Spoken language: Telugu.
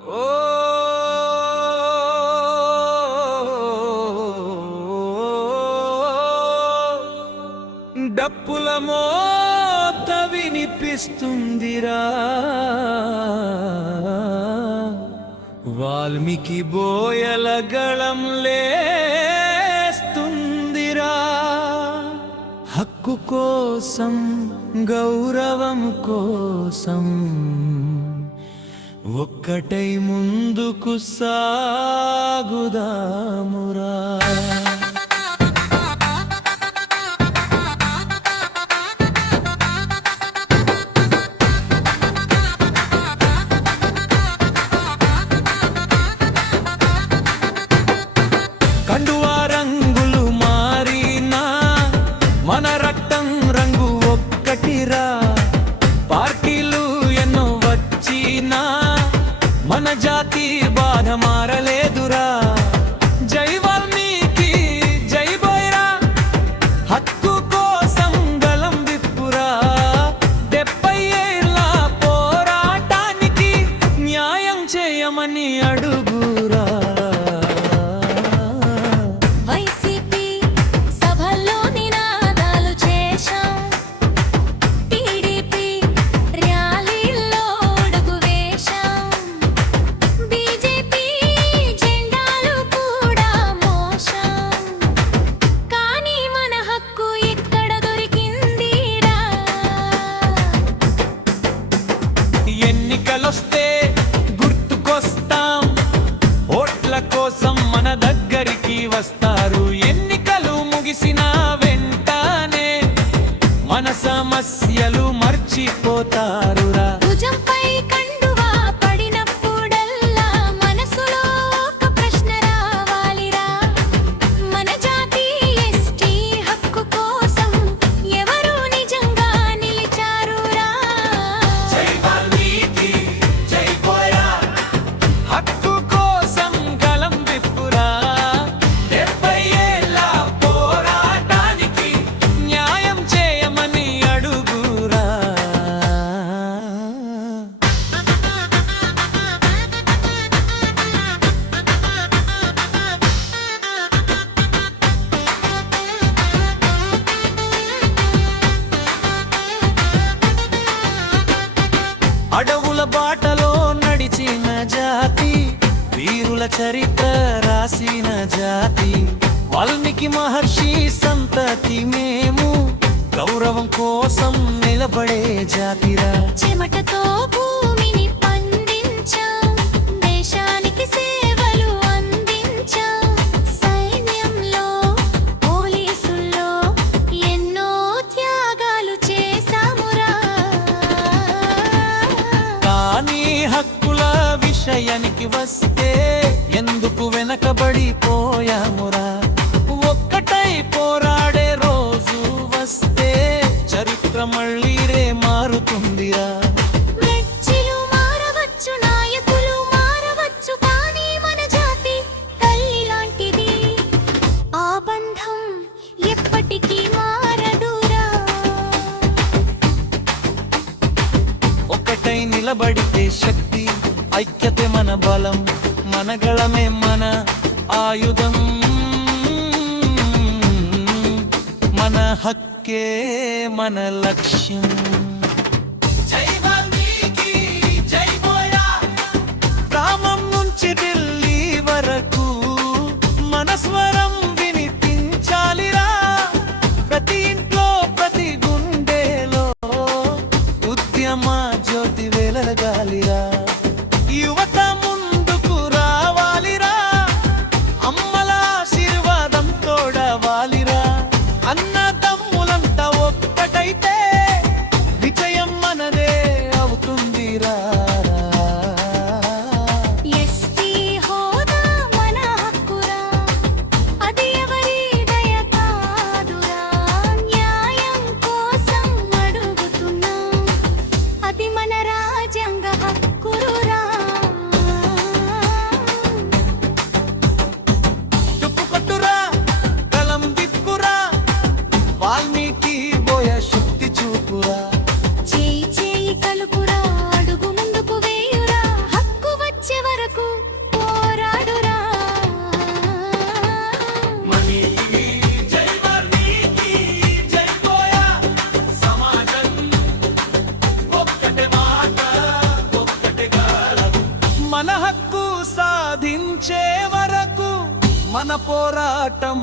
ఓ డప్పుల మోత వినిపిస్తుందిరా, వాల్మీకి బోయల గళం లేస్తుందిరా. హక్కు కోసం, గౌరవం కోసం ఒక్కటై ముందుకు సాగుదామురా. కండువా రంగులు మారినా మన రక్తం రంగు ఒక్కటిరా. పార్టీలు ఎన్నో వచ్చినా మన జాతి బాధ మారలేదురా. జై వాల్మీకి జై బోయరా, హక్కు కోసం గలం విప్పురా. 70 ఏళ్ల పోరాటానికి న్యాయం చేయమని అడుగురా. ఎన్నికలొస్తే గుర్తుకొస్తాం, ఓట్ల కోసం మన దగ్గరికి వస్తారు. ఎన్నికలు ముగిసిన వెంటనే మన సమస్యలు మర్చిపోతారురా. భుజంపై కండువా పడినప్పుడల్లా మనసులో ఒక ప్రశ్న రావాలిరా. మన జాతి ఎస్టీ హక్కు కోసం ఎవరు నిజంగా నిలిచారురా. హక్కు కోసం గలం విప్పురా. 70 ఏళ్ల పోరాటానికి న్యాయం చేయమని అడుగురా. అడవుల బాటలో నడిచిన జాతి, వీరుల చరిత్ర రాసిన జాతి. వాల్మీకి మహర్షి సంతతి మేము, గౌరవం కోసం నిలబడే జాతిరా. చెమటతో భూమిని పండించాం, దేశానికి సేవలు అందించాం. సైన్యంలో పోలీసుల్లో ఎన్నో త్యాగాలు చేశామురా. కానీ హక్కుల విషయానికి వస్తే ఎందుకు వెనకబడిపోయామురా. ఒక్కటై పోరాడే రోజు వస్తే చరిత్ర మళ్ళీ రే మారుతుందిరా. వెచ్చిలు మారవచ్చు, నాయకులు మారవచ్చు, కానీ మన జాతి తల్లి లాంటిది. ఆ బంధం ఎప్పటికీ మారదురా. ఒక్కటై నిలబడితే శక్తి, ఐక్యతే మన బలం, మన గళమే మన ఆయుధం. మన హక్కే మన లక్ష్యం. జై వాల్మీకి జై బోయరా, గ్రామం నుంచి ఢిల్లీ వరకు మన స్వరం వినిపించాలిరా. ప్రతి ఇంట్లో ప్రతి గుండెలో ఉద్యమ జ్యోతి వెలగాలిరా. యువత ముందుకు రావాలిరా, అమ్మల ఆశీర్వాదం తోడవాలిరా. అన్నదమ్ములంతా ఒక్కటైతే విజయం మనదే అవుతుందిరా. ఎస్టీ హోదా మన హక్కురా, అది ఎవరి దయ కాదురా. న్యాయం కోసం అడుగుతున్నాం, అది మన రాజ్యాంగ హక్కురా. మన పోరాటం